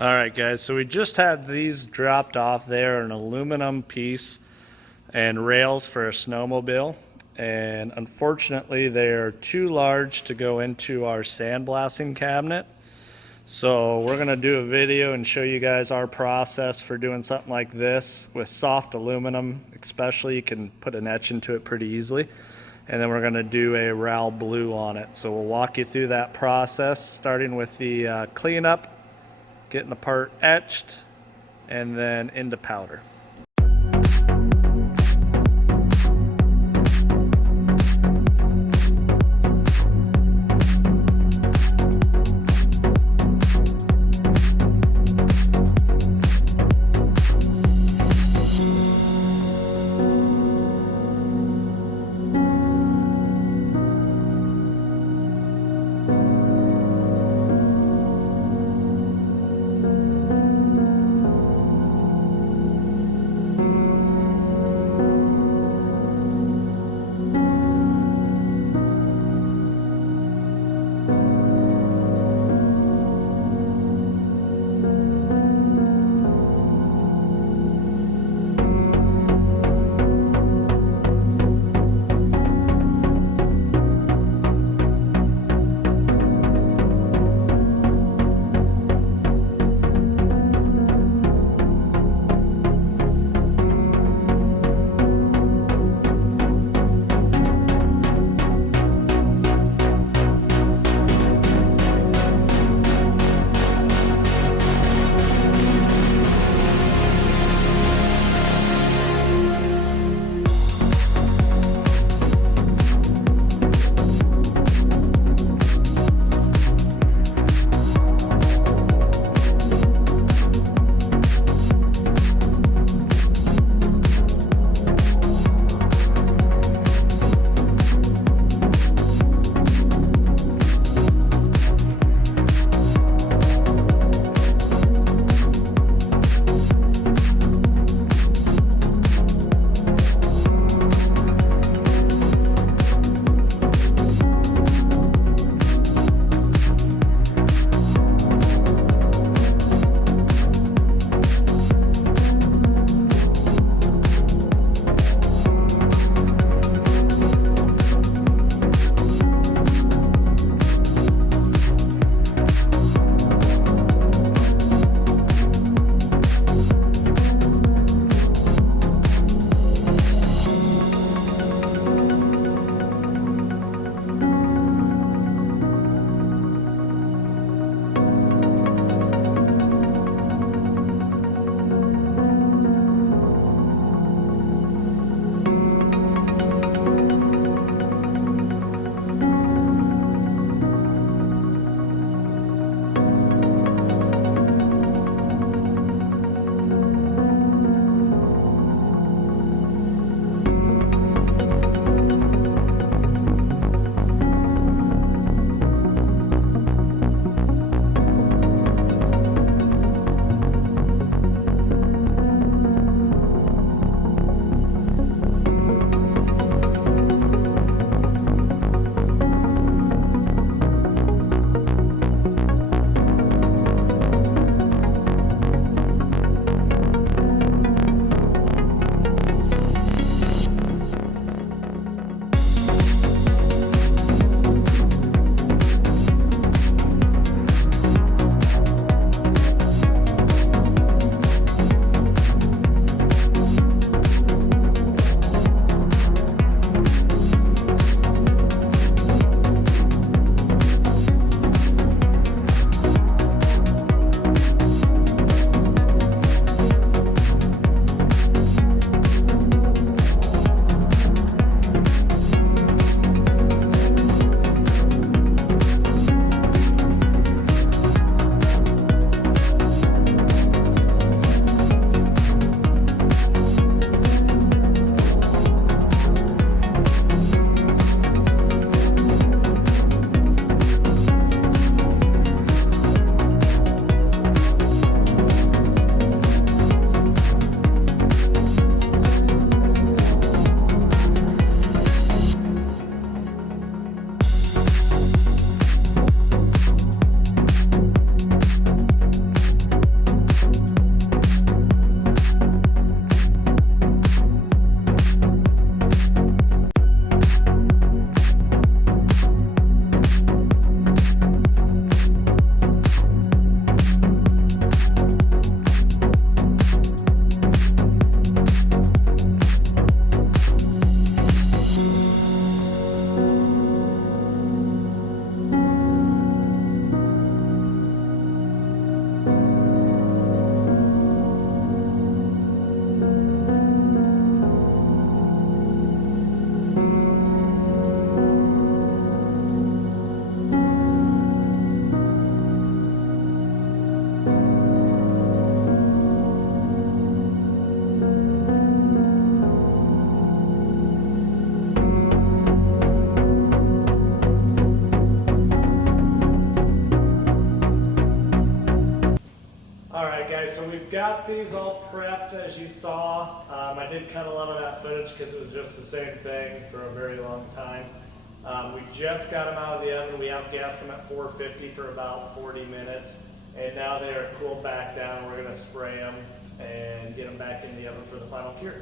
All right, guys, so we just had these dropped off there, an aluminum piece and rails for a snowmobile. And unfortunately, they're too large to go into our sandblasting cabinet. So we're gonna do a video and show you guys our process for doing something like this with soft aluminum, especially. You can put an etch into it pretty easily. And then we're gonna do a RAL blue on it. So we'll walk you through that process, starting with the cleanup, getting the part etched, and then into powder. Alright guys, so we've got these all prepped as you saw. I did cut a lot of that footage because it was just the same thing for a very long time. We just got them out of the oven. We outgassed them at 450 for about 40 minutes. And now they are cooled back down. We're going to spray them and get them back in the oven for the final cure.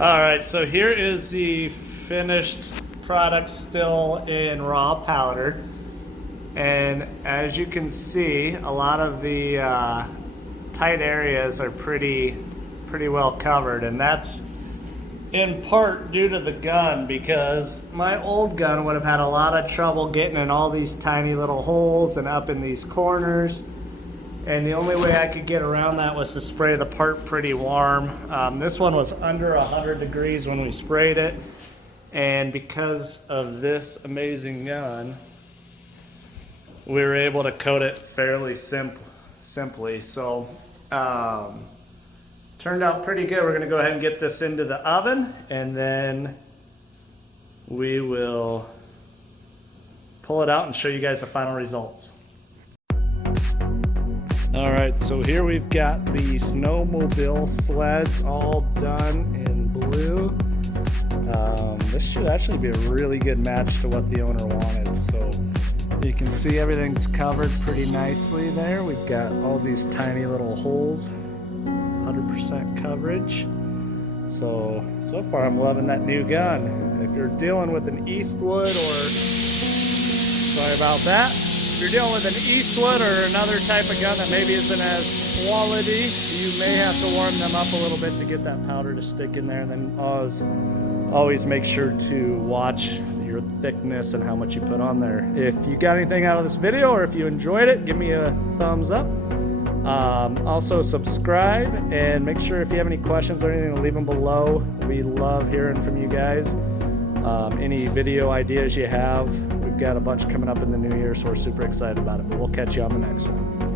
Alright, so here is the finished product still in raw powder. And as you can see, a lot of the tight areas are pretty well covered, and that's in part due to the gun, because my old gun would have had a lot of trouble getting in all these tiny little holes and up in these corners. And the only way I could get around that was to spray the part pretty warm. This one was under 100 degrees when we sprayed it. And because of this amazing gun, we were able to coat it fairly simply. So, turned out pretty good. We're gonna go ahead and get this into the oven, and then we will pull it out and show you guys the final results. Alright, so here we've got the Snowmobile sleds all done in blue. This should actually be a really good match to what the owner wanted. So you can see everything's covered pretty nicely there. We've got all these tiny little holes, 100% coverage. So far I'm loving that new gun. If you're dealing with an Eastwood, or sorry about that, you're dealing with an Eastwood or another type of gun that maybe isn't as quality, you may have to warm them up a little bit to get that powder to stick in there. And then always make sure to watch your thickness and how much you put on there. If you got anything out of this video or if you enjoyed it, give me a thumbs up. Also subscribe, and make sure if you have any questions or anything, leave them below. We love hearing from you guys. Any video ideas you have, we've got a bunch coming up in the new year, so we're super excited about it. But we'll catch you on the next one.